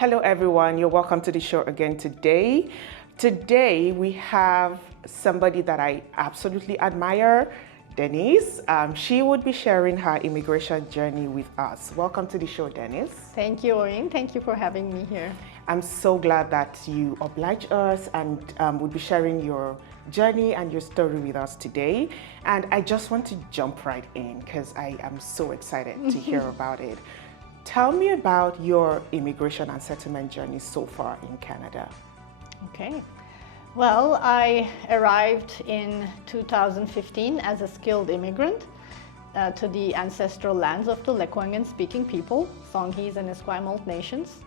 Hello everyone, you're welcome to the show again today. Today we have somebody that I absolutely admire, Deniz. She would be sharing her immigration journey with us. Welcome to the show, Deniz. Thank you, Orin. Thank you for having me here. I'm so glad that you oblige us and would be sharing your journey and your story with us today. And I just want to jump right in because I am so excited to hear about it. Tell me about your immigration and settlement journey so far in Canada. Okay. Well, I arrived in 2015 as a skilled immigrant to the ancestral lands of the Lekwungen-speaking people, Songhees and Esquimalt nations.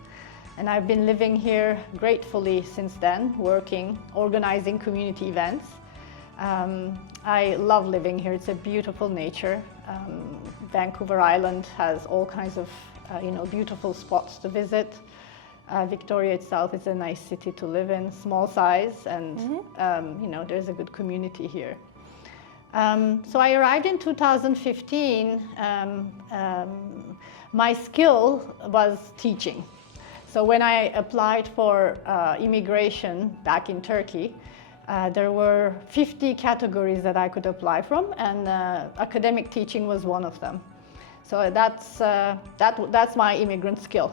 And I've been living here gratefully since then, working, organizing community events. I love living here. It's a beautiful nature. Vancouver Island has all kinds of beautiful spots to visit. Victoria itself is a nice city to live in, small size, and there's a good community here. So I arrived in 2015. My skill was teaching. So when I applied for immigration back in Turkey, there were 50 categories that I could apply from, and academic teaching was one of them. So that's my immigrant skill.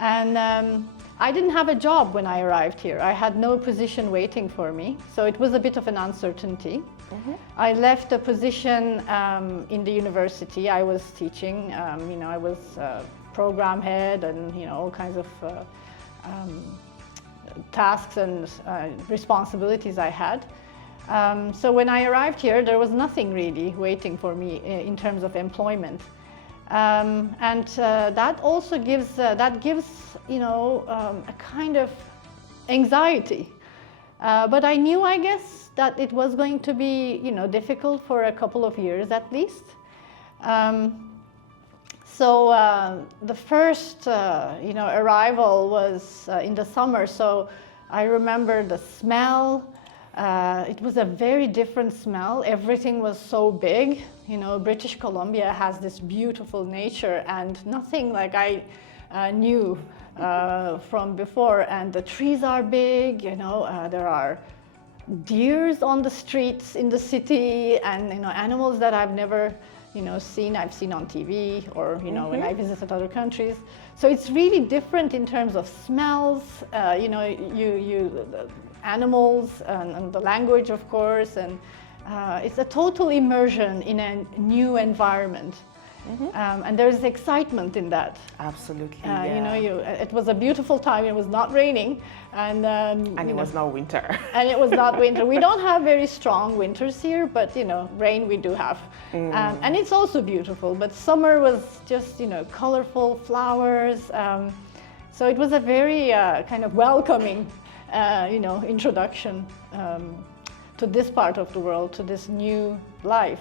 And I didn't have a job when I arrived here. I had no position waiting for me, so it was a bit of an uncertainty. I left a position in the university. I was teaching. I was program head and all kinds of tasks and responsibilities I had. So when I arrived here, there was nothing really waiting for me in terms of employment, and that also gives a kind of anxiety. But I knew, I guess, that it was going to be difficult for a couple of years at least. So the first arrival was in the summer. So I remember the smell. It was a very different smell. Everything was so big. British Columbia has this beautiful nature and nothing like I knew from before. And the trees are big. There are deers on the streets in the city, and animals that I've never seen. I've seen on TV or when I visited other countries. So it's really different in terms of smells. Animals and the language, of course, and it's a total immersion in a new environment. And there's excitement in that. Absolutely. It was a beautiful time. It was not raining, and it was not winter. And it was not winter. We don't have very strong winters here, but rain we do have, and it's also beautiful. But summer was just colorful flowers. So it was a very kind of welcoming introduction to this part of the world, to this new life.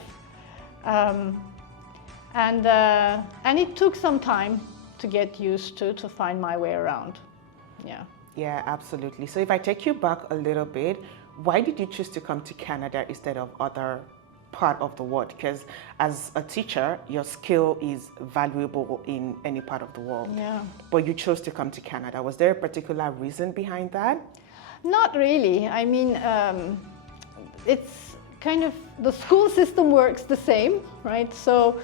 And it took some time to get used to find my way around. Yeah, absolutely. So if I take you back a little bit, why did you choose to come to Canada instead of other part of the world? Because as a teacher, your skill is valuable in any part of the world. Yeah. But you chose to come to Canada. Was there a particular reason behind that? Not really. I mean, it's kind of, the school system works the same, right? So,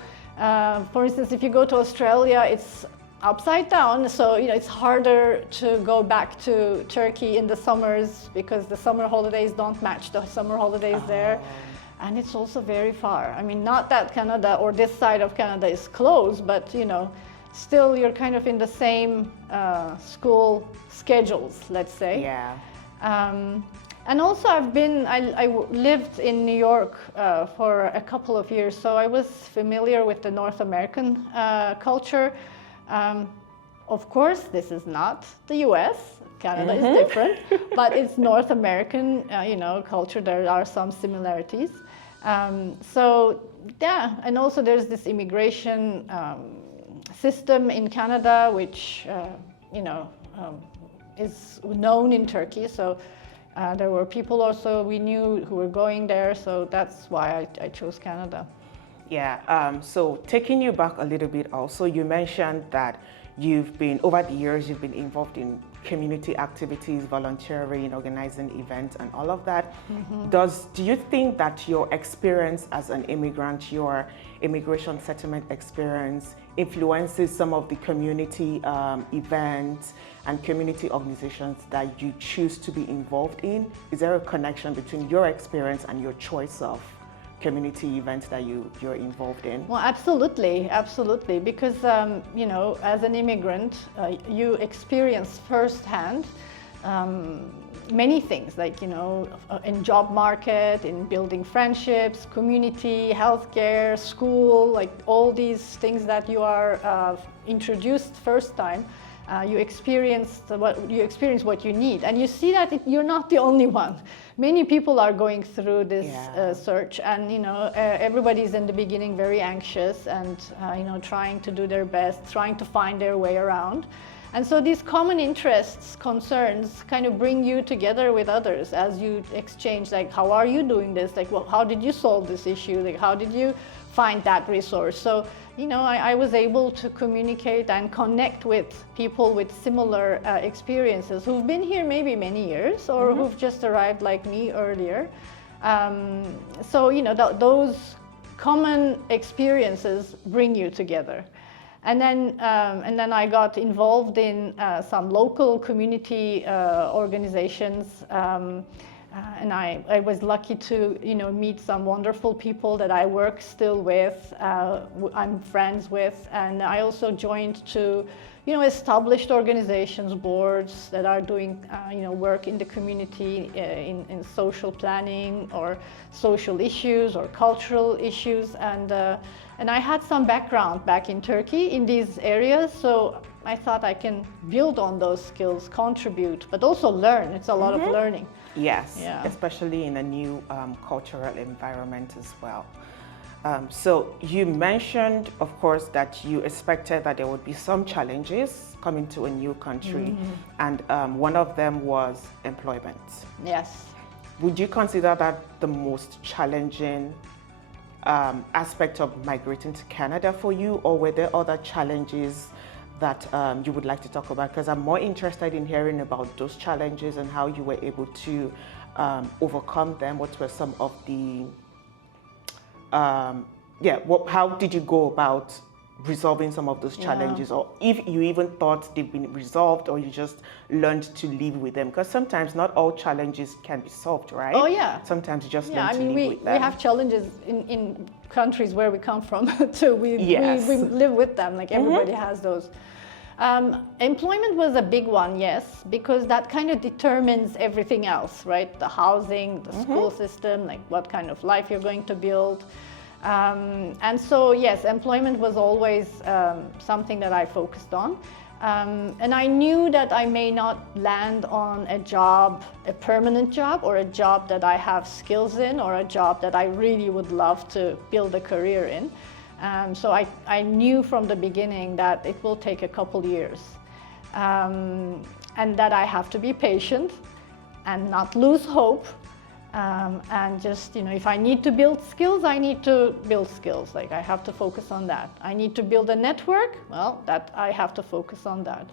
for instance, if you go to Australia, it's upside down. So, it's harder to go back to Turkey in the summers because the summer holidays don't match the summer holidays there. And it's also very far. I mean, not that Canada or this side of Canada is close, but, still you're kind of in the same school schedules, let's say. Yeah. And also I lived in New York for a couple of years, so I was familiar with the North American culture. Of course, this is not the US. Canada is different, but it's North American, culture. There are some similarities. So yeah, and also there's this immigration system in Canada, which is known in Turkey. So there were people also we knew who were going there. So that's why I chose Canada. Yeah. So taking you back a little bit, also you mentioned that over the years, you've been involved in community activities, volunteering, organizing events, and all of that. Do you think that your experience as an immigrant, your immigration settlement experience, influences some of the community events and community organizations that you choose to be involved in? Is there a connection between your experience and your choice of community events that you're involved in? Well, absolutely, absolutely. Because, you know, as an immigrant, you experience firsthand many things, like, you know, in job market, in building friendships, community, healthcare, school, like all these things that you are introduced first time. You experience what you need, and you see that you're not the only one. Many people are going through this search, and you know, everybody's in the beginning very anxious and you know, trying to do their best, trying to find their way around. And so these common interests, concerns kind of bring you together with others as you exchange, like, how are you doing this? Like, well, how did you solve this issue? Like, how did you find that resource? So, you know, I was able to communicate and connect with people with similar experiences who've been here maybe many years or who've just arrived like me earlier. So, you know, those common experiences bring you together. And then I got involved in some local community organizations, and I was lucky to, you know, meet some wonderful people that I work still with, I'm friends with, and I also joined to, you know, established organizations, boards that are doing, you know, work in the community in social planning or social issues or cultural issues, and I had some background back in Turkey in these areas, so I thought I can build on those skills, contribute, but also learn. It's a lot of learning. Yes, Yeah. especially in a new cultural environment as well. So you mentioned, of course, that you expected that there would be some challenges coming to a new country, and one of them was employment. Yes. Would you consider that the most challenging aspect of migrating to Canada for you, or were there other challenges that you would like to talk about? Because I'm more interested in hearing about those challenges and how you were able to overcome them. What were some of the, how did you go about resolving some of those challenges, or if you even thought they've been resolved, or you just learned to live with them? Because sometimes not all challenges can be solved, right? Oh yeah. Sometimes you just learn I to mean, live with them. we have challenges in countries where we come from too. We live with them, like everybody has those. Employment was a big one, yes, because that kind of determines everything else, right? The housing, the school system, like what kind of life you're going to build. And so, yes, employment was always something that I focused on. And I knew that I may not land on a job, a permanent job, or a job that I have skills in, or a job that I really would love to build a career in. So I knew from the beginning that it will take a couple years, and that I have to be patient and not lose hope. And just, you know, if I need to build skills, I need to build skills. Like, I have to focus on that. I need to build a network. Well, that I have to focus on that.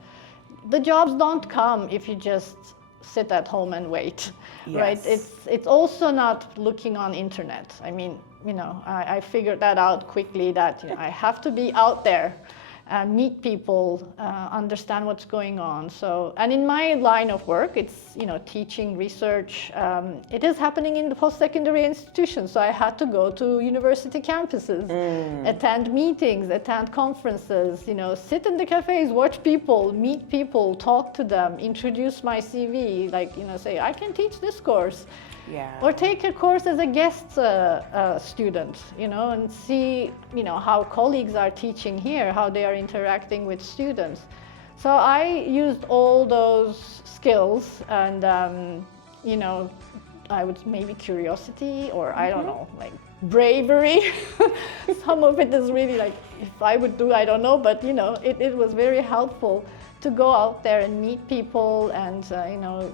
The jobs don't come if you just sit at home and wait, right? It's also not looking on internet. I mean, you know, I figured that out quickly, that, you know, I have to be out there, meet people, understand what's going on. So, and in my line of work, it's, you know, teaching, research. It is happening in the post-secondary institutions. So I had to go to university campuses, attend meetings, attend conferences, you know, sit in the cafes, watch people, meet people, talk to them, introduce my CV, like, you know, say, I can teach this course. Yeah. Or take a course as a guest student, you know, and see, you know, how colleagues are teaching here, how they are interacting with students. So I used all those skills, and, you know, I would maybe curiosity, or I don't know, like bravery. Some of it is really like, if I would do, I don't know, but, you know, it was very helpful to go out there and meet people, and you know,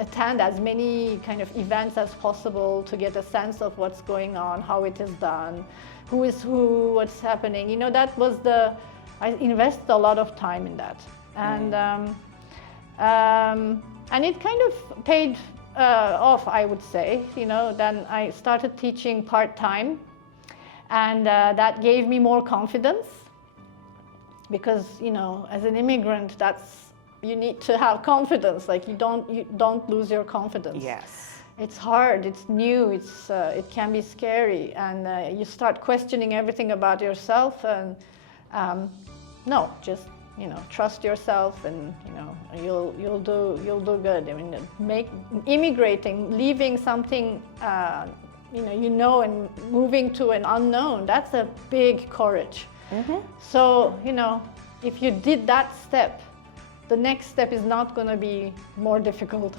attend as many kind of events as possible to get a sense of what's going on, how it is done, who is who, what's happening. You know, that was the I invested a lot of time in that, and it kind of paid off, I would say. Then I started teaching part-time, and that gave me more confidence, because as an immigrant, you need to have confidence. Like you don't lose your confidence. Yes. It's hard, it's new, it can be scary, and you start questioning everything about yourself, and no, just trust yourself, and you'll do good. I mean, immigrating, leaving something and moving to an unknown, that's a big courage. Mm-hmm. So if you did that step, the next step is not going to be more difficult.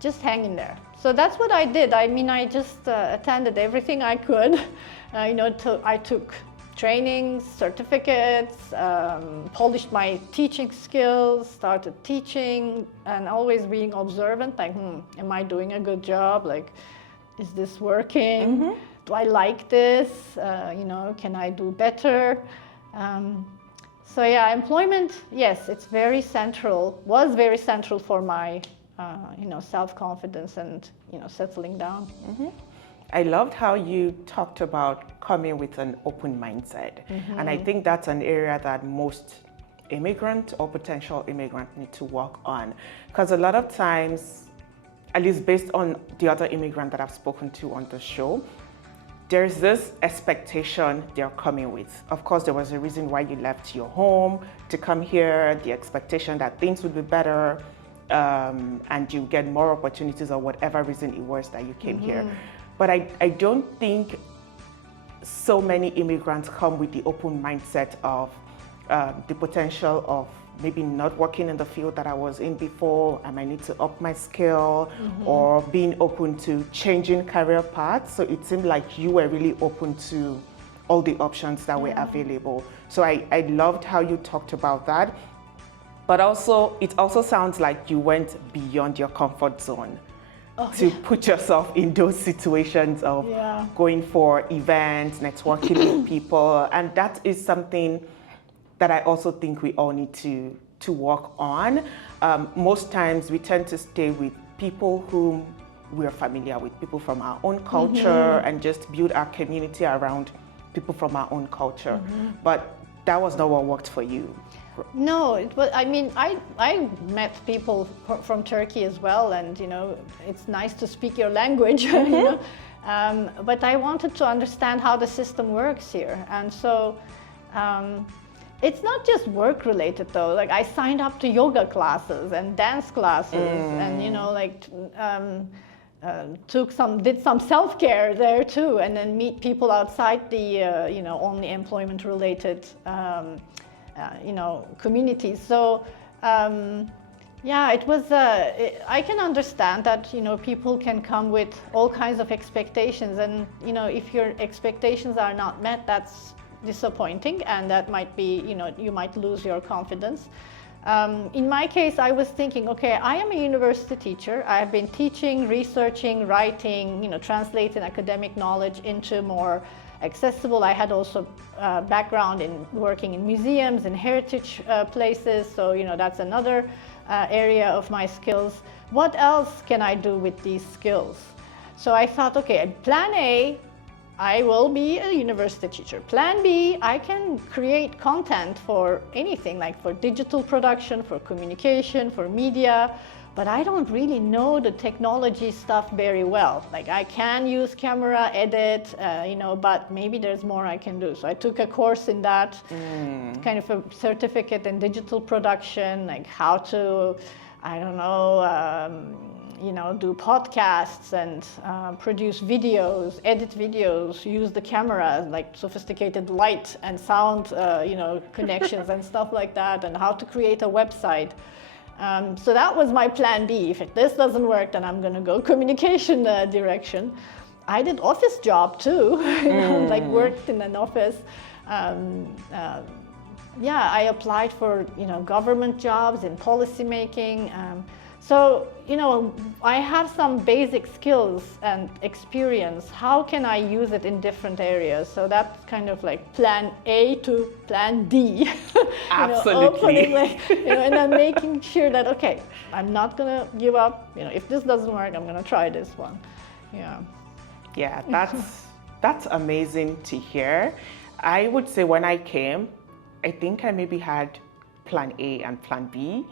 Just hang in there. So that's what I did. I mean, I just attended everything I could. I took trainings, certificates, polished my teaching skills, started teaching, and always being observant, like, am I doing a good job? Like, is this working? Mm-hmm. Do I like this? Can I do better? So yeah, employment, yes, it's very central, was very central for my self-confidence and settling down. Mm-hmm. I loved how you talked about coming with an open mindset. Mm-hmm. And I think that's an area that most immigrant or potential immigrant need to work on. Because a lot of times, at least based on the other immigrant that I've spoken to on the show, there's this expectation they're coming with. Of course, there was a reason why you left your home to come here, the expectation that things would be better, and you get more opportunities, or whatever reason it was that you came here. But I don't think so many immigrants come with the open mindset of the potential of maybe not working in the field that I was in before. I might need to up my skill, or being open to changing career paths. So it seemed like you were really open to all the options that were available. So I loved how you talked about that. But also, it also sounds like you went beyond your comfort zone to put yourself in those situations of going for events, networking with people. And that is something that I also think we all need to work on. Most times we tend to stay with people whom we're familiar with, people from our own culture, and just build our community around people from our own culture. But that was not what worked for you. No, I mean, I met people from Turkey as well, and it's nice to speak your language. But I wanted to understand how the system works here, and so it's not just work related though. Like, I signed up to yoga classes and dance classes, and did some self-care there too, and then meet people outside the only employment related communities. So it was I can understand that people can come with all kinds of expectations, and if your expectations are not met, that's disappointing, and that might be you might lose your confidence. In my case, I was thinking, okay, I am a university teacher. I have been teaching, researching, writing, translating academic knowledge into more accessible. I had also background in working in museums and heritage places, so that's another area of my skills. What else can I do with these skills? So I thought, okay, plan A, I will be a university teacher. Plan B, I can create content for anything, like for digital production, for communication, for media, but I don't really know the technology stuff very well. Like, I can use camera, edit, but maybe there's more I can do. So I took a course in that, kind of a certificate in digital production, like how to, do podcasts and produce videos, edit videos, use the camera, like sophisticated light and sound, connections and stuff like that, and how to create a website. So that was my plan B. If this doesn't work, then I'm going to go communication direction. I did office job too, like worked in an office. I applied for government jobs in policy making. So, I have some basic skills and experience. How can I use it in different areas? So that's kind of like plan A to plan D. Absolutely. And I'm making sure that, okay, I'm not gonna give up. If this doesn't work, I'm gonna try this one. Yeah. Yeah, that's amazing to hear. I would say when I came, I think I maybe had plan A and plan B.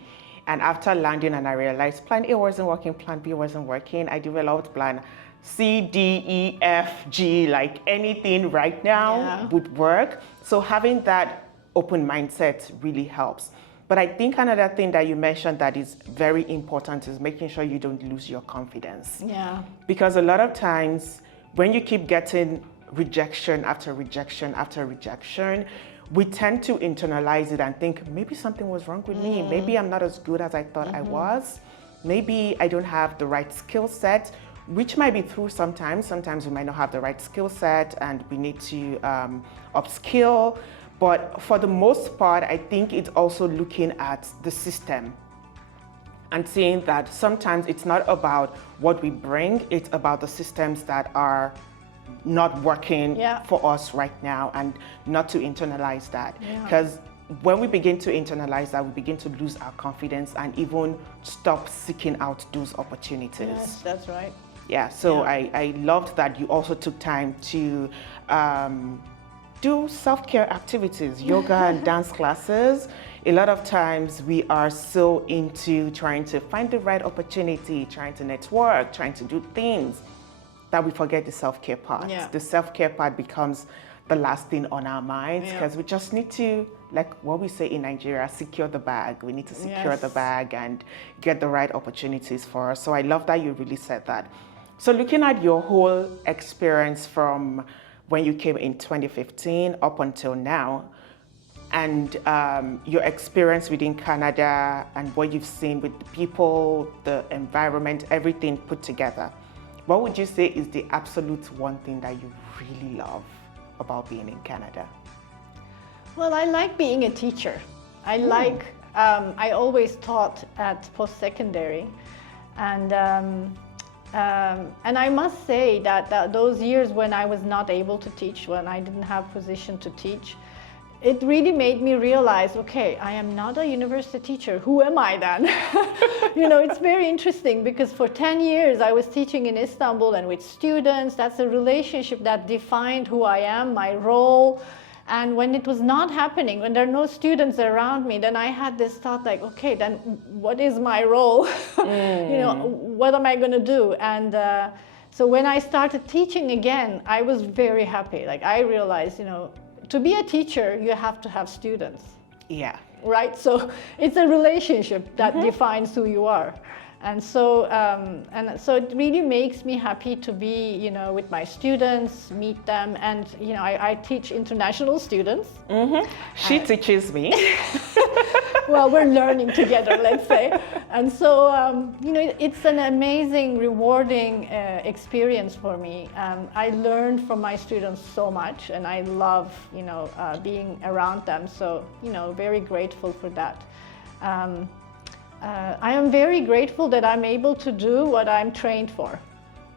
And after landing and I realized plan A wasn't working, plan B wasn't working, I developed plan C, D, E, F, G, like anything right now would work. So having that open mindset really helps. But I think another thing that you mentioned that is very important is making sure you don't lose your confidence. Yeah. Because a lot of times when you keep getting rejection after rejection after rejection, we tend to internalize it and think maybe something was wrong with me. Maybe I'm not as good as I thought I was. Maybe I don't have the right skill set, which might be true sometimes. Sometimes we might not have the right skill set and we need to upskill. But for the most part, I think it's also looking at the system and seeing that sometimes it's not about what we bring, it's about the systems that are not working for us right now, and not to internalize that. Because when we begin to internalize that, we begin to lose our confidence and even stop seeking out those opportunities. Yes, that's right. Yeah, so I loved that you also took time to do self-care activities, yoga and dance classes. A lot of times we are so into trying to find the right opportunity, trying to network, trying to do things, that we forget the self-care part. Yeah. The self-care part becomes the last thing on our minds, because we just need to, like what we say in Nigeria, secure the bag. We need to secure the bag and get the right opportunities for us. So I love that you really said that. So looking at your whole experience from when you came in 2015 up until now, and your experience within Canada and what you've seen with the people, the environment, everything put together, what would you say is the absolute one thing that you really love about being in Canada? Well, I like being a teacher. I always taught at post-secondary, and I must say that those years when I was not able to teach, when I didn't have position to teach, it really made me realize, okay, I am not a university teacher. Who am I then? It's very interesting because for 10 years I was teaching in Istanbul and with students. That's a relationship that defined who I am, my role. And when it was not happening, when there are no students around me, then I had this thought like, okay, then what is my role? What am I going to do? And so when I started teaching again, I was very happy. Like I realized, to be a teacher, you have to have students. Yeah. Right? So it's a relationship that defines who you are. And so it really makes me happy to be, with my students, meet them, and I teach international students. She teaches me. Well, we're learning together, let's say. And so it's an amazing, rewarding experience for me. I learned from my students so much, and I love being around them. So very grateful for that. I am very grateful that I'm able to do what I'm trained for.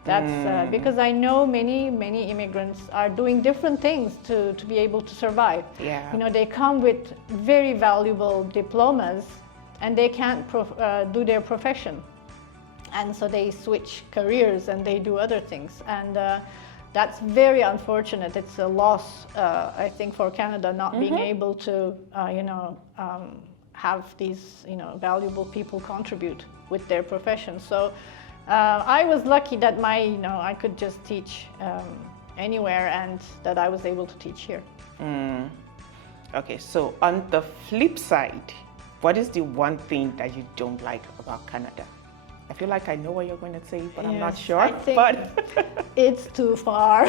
That's because I know many immigrants are doing different things to be able to survive. Yeah. They come with very valuable diplomas and they can't do their profession. And so they switch careers and they do other things. And that's very unfortunate. It's a loss, I think, for Canada not being able to, have these, valuable people contribute with their profession. So I was lucky that I could just teach anywhere, and that I was able to teach here. Okay, so on the flip side, what is the one thing that you don't like about Canada? I feel like I know what you're going to say, but I'm not sure. I think it's too far.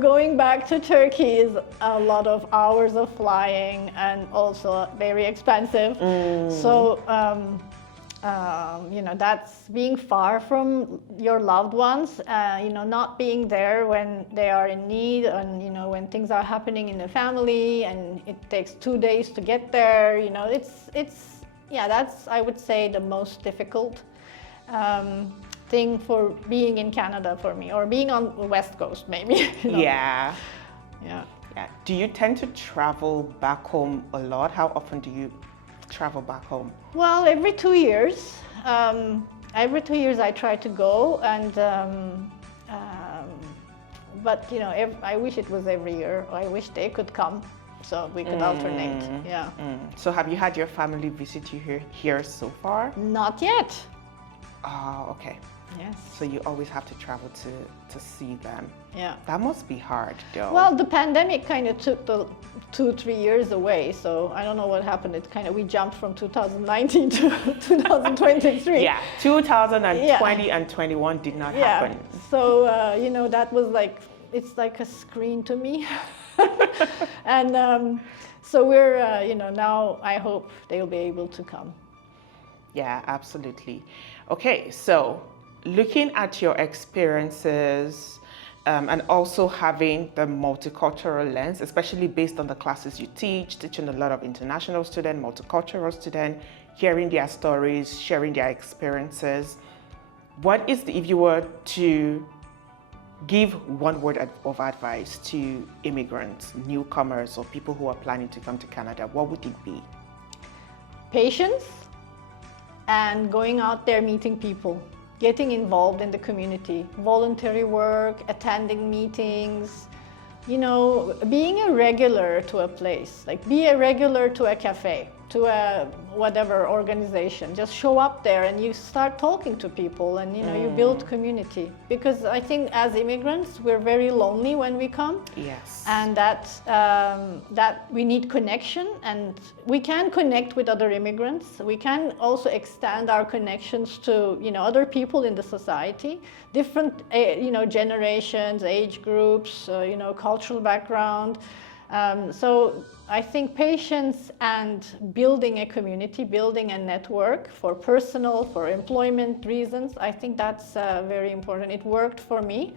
Going back to Turkey is a lot of hours of flying and also very expensive. So, that's being far from your loved ones, not being there when they are in need, and, when things are happening in the family and it takes 2 days to get there. It's yeah, that's, I would say, the most difficult thing for being in Canada for me, or being on the West Coast, maybe. Yeah. Yeah. Yeah. Do you tend to travel back home a lot? How often do you travel back home? Well, every 2 years. Every 2 years I try to go, and but I wish it was every year. I wish they could come, so we could alternate. Yeah. So have you had your family visit you here so far? Not yet. Oh, okay. Yes. So you always have to travel to see them. Yeah. That must be hard, though. Well, the pandemic kind of took the 2-3 years away, so I don't know what happened. It kind of, we jumped from 2019 to 2023. Yeah, 2020 and 21 did not happen. So that was like, it's like a screen to me. And so we're now I hope they'll be able to come. Yeah, absolutely. Okay, so looking at your experiences and also having the multicultural lens, especially based on the classes you teach, teaching a lot of international students, multicultural students, hearing their stories, sharing their experiences, what is if you were to give one word of advice to immigrants, newcomers, or people who are planning to come to Canada, what would it be? Patience, and going out there meeting people, getting involved in the community, voluntary work, attending meetings, being a regular to a place, like be a regular to a cafe, to a whatever organization. Just show up there and you start talking to people, and you build community. Because I think as immigrants, we're very lonely when we come. Yes. And that we need connection, and we can connect with other immigrants. We can also extend our connections to other people in the society, different generations, age groups, cultural background. So I think patience and building a community, building a network for personal, for employment reasons, I think that's very important. It worked for me.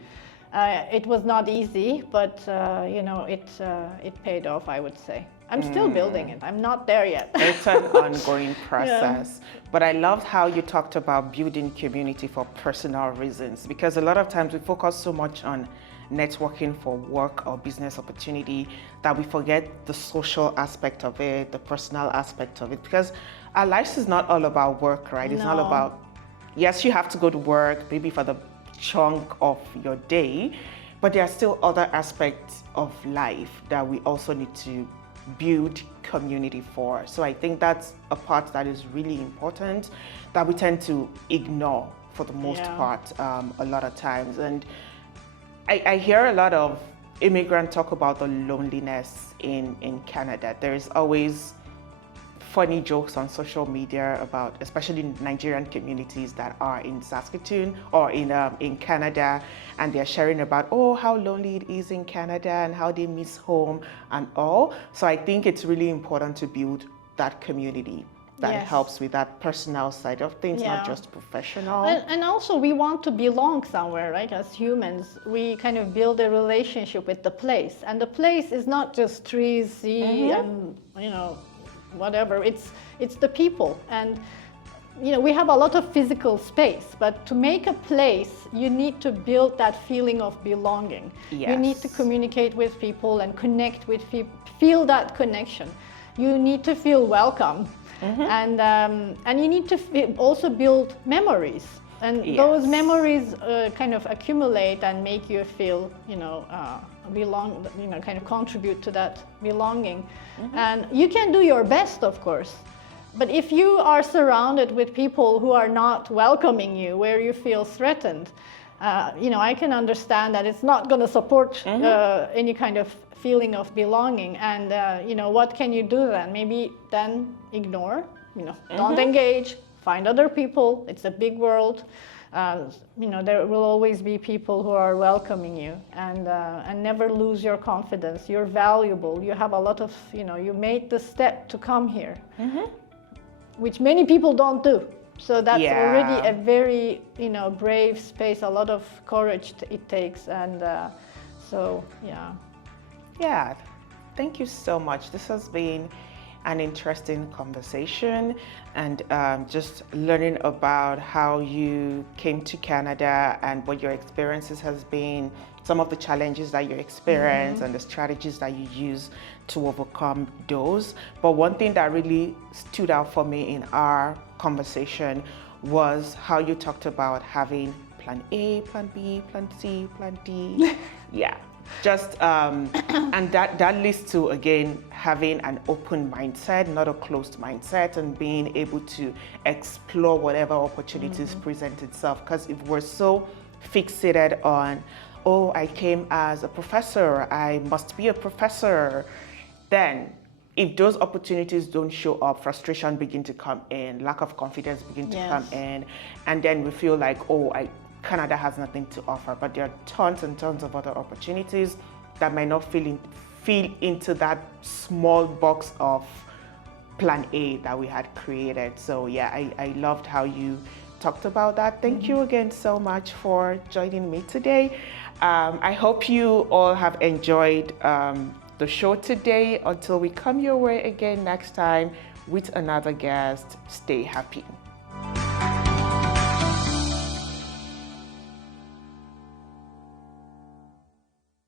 It was not easy, but it paid off, I would say. I'm still building it. I'm not there yet. It's an ongoing process. Yeah. But I loved how you talked about building community for personal reasons, because a lot of times we focus so much on networking for work or business opportunity that we forget the social aspect of it, the personal aspect of it, because our lives is not all about work, right? It's not about, yes, you have to go to work maybe for the chunk of your day, but there are still other aspects of life that we also need to build community for. So I think that's a part that is really important that we tend to ignore for the most part a lot of times. And I hear a lot of immigrants talk about the loneliness in Canada. There's always funny jokes on social media about, especially Nigerian communities that are in Saskatoon or in Canada, and they're sharing about, how lonely it is in Canada and how they miss home and all. So I think it's really important to build that community that helps with that personal side of things, not just professional. And also we want to belong somewhere, right? As humans, we kind of build a relationship with the place. And the place is not just trees, sea, and, whatever. It's the people. And, we have a lot of physical space, but to make a place, you need to build that feeling of belonging. Yes. You need to communicate with people and connect with people, feel that connection. You need to feel welcome. And you need to also build memories, and those memories kind of accumulate and make you feel, belong, kind of contribute to that belonging. And you can do your best, of course, but if you are surrounded with people who are not welcoming you, where you feel threatened, I can understand that it's not going to support any kind of feeling of belonging. And what can you do then? Maybe then ignore, don't engage, find other people. It's a big world. There will always be people who are welcoming you, and never lose your confidence. You're valuable. You have a lot of, you made the step to come here, which many people don't do. So that's already a very, brave space, a lot of courage it takes. And Yeah, thank you so much. This has been an interesting conversation and just learning about how you came to Canada and what your experiences has been, some of the challenges that you experience and the strategies that you use to overcome those. But one thing that really stood out for me in our conversation was how you talked about having plan A, plan B, plan C, plan D. Yeah. Just and that leads to, again, having an open mindset, not a closed mindset, and being able to explore whatever opportunities present itself. Because if we're so fixated on, oh, I came as a professor, I must be a professor, then if those opportunities don't show up, frustration begin to come in, lack of confidence begin to come in, and then we feel like, oh, Canada has nothing to offer. But there are tons and tons of other opportunities that might not fit into that small box of plan A that we had created. So yeah, I loved how you talked about that. Thank you again so much for joining me today. I hope you all have enjoyed the show today. Until we come your way again next time with another guest, stay happy.